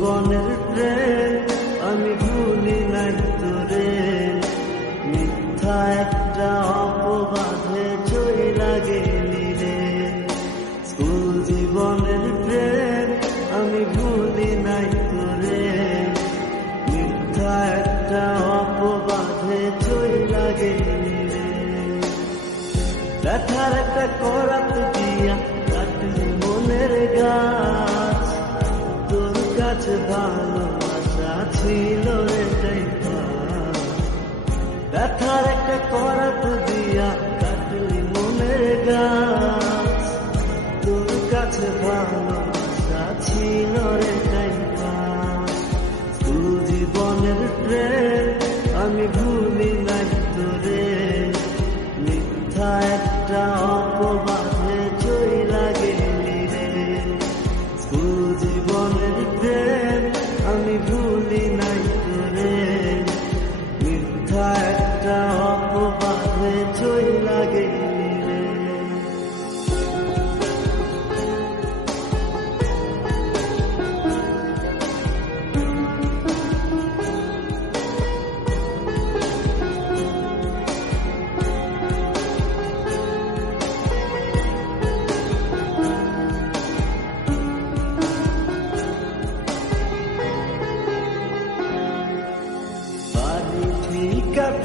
জীবনের প্রেম আমি ভুলি নাই তোরে, মিথ্যা একটা অপবাদে চইলা গেলি রে। স্কুল জীবনের প্রেম আমি ভুলি নাই তোরে, মিথ্যা একটা অপবাদে চইলা গেলি রে। ব্যথার একটা করাত দিয়া কাটলি মনের গাছ, তোর কাছে ভালোবাসা ছিল রে তাই পাস। ব্যথার একটা করাত দিয়া কাটলি মনের গাছ, তোর কাছে ভালোবাসা ছিল রে তাই পাস। তুই জীবনের প্রেম আমি ভুলি নাই তোরে, মিথ্যা একটা অপবাদে চইলা গেলি রে। তুই জীবনের প্রেম আমি ভুলি নাই তোরে, মিথ্যা একটা অপবাদে চইলা গেলি রে।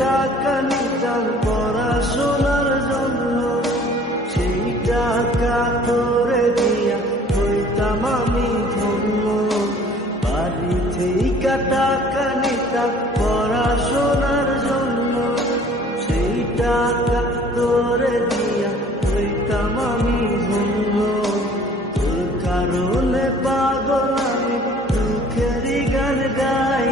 টাকা নিতাম পড়াশোনার জন্য, সেই টাকা তোরে দিয়া হইতাম আমি ধন্য। বাড়ি থেকে টাকা নিতাম পড়াশোনার জন্য, সেই টাকা তোরে দিয়া হইতাম আমি ধন্য। তোর কারণে পাগল আমি দুঃখেরই গান গাই,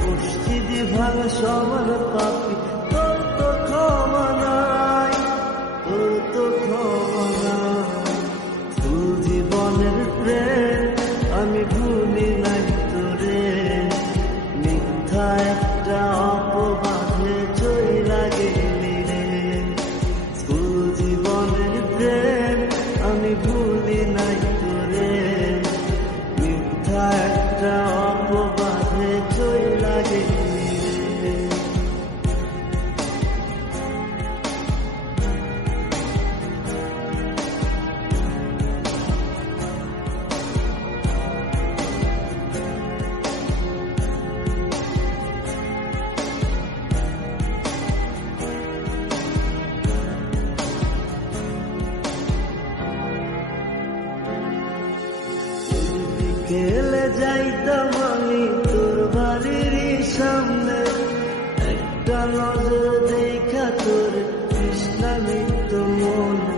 মসজিদি ভাঙা সমান পাপি তোর তো ক্ষমা নাই, তোর তো ক্ষমা নাই। তুই জীবনের প্রেম আমি ভুলি নাই তোরে, মিথ্যা একটা অপবাদে চইলা গেলি রে। তুই জীবনের প্রেম আমি ভুলি নাই তোরে, মিথ্যা একটা অপবাদে চইলা গেলি রে। গেলে যাইতাম আমি তোর বাড়ির সামনে, একটা নজর দেখা তোর তৃষ্ণা মিত মনে।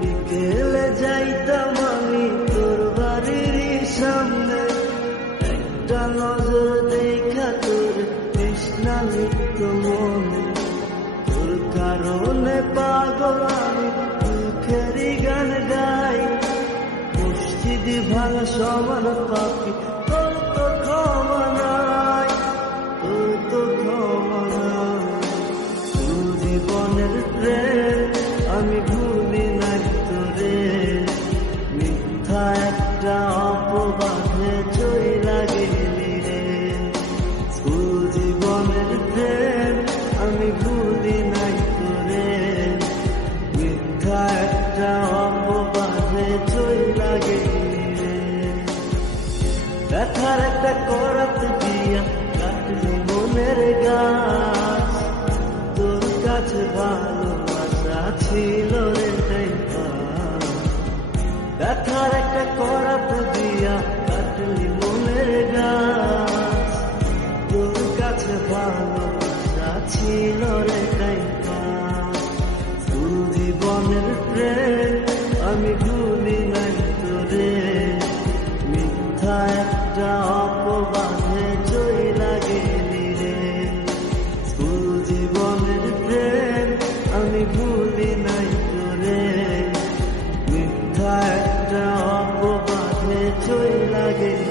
বিকেলে যাইতাম আমি তোর বাড়ির সামনে, একটা নজর দেখা তোর তৃষ্ণা মিত মনে। তোর কারণে পাগল আমি দুঃখেরই গান গাই, মসজিদি ভাঙা সমান পাপি তোর তো ক্ষমা নাই, তোর তো ক্ষমা নাই। তুই জীবনের প্রেম আমি ভুলি নাই তোরে, মিথ্যা একটা অপবাদে চইলা গেলি রে। তুই জীবনের প্রেম আমি ভুলি নাই তোরে, মিথ্যা একটা অপবাদে চইলা গেলি রে। ব্যথার একটা করাত দিয়া কাটলি মনের গাছ, তোর কাছে ভালোবাসা ছিল রে তাই পাস। ব্যথার একটা করাত দিয়া কাটলি মনের গাছ, তোর কাছে ভালোবাসা ছিল রে তাই পাস। তুই জীবনের প্রেম আমি ভুলি নাই তোরে, মিথ্যা একটা অপবাদে চইলা গেলি রে। তুই জীবনের প্রেম আমি ভুলি নাই তোরে, মিথ্যা একটা অপবাদে চইলা গেলি।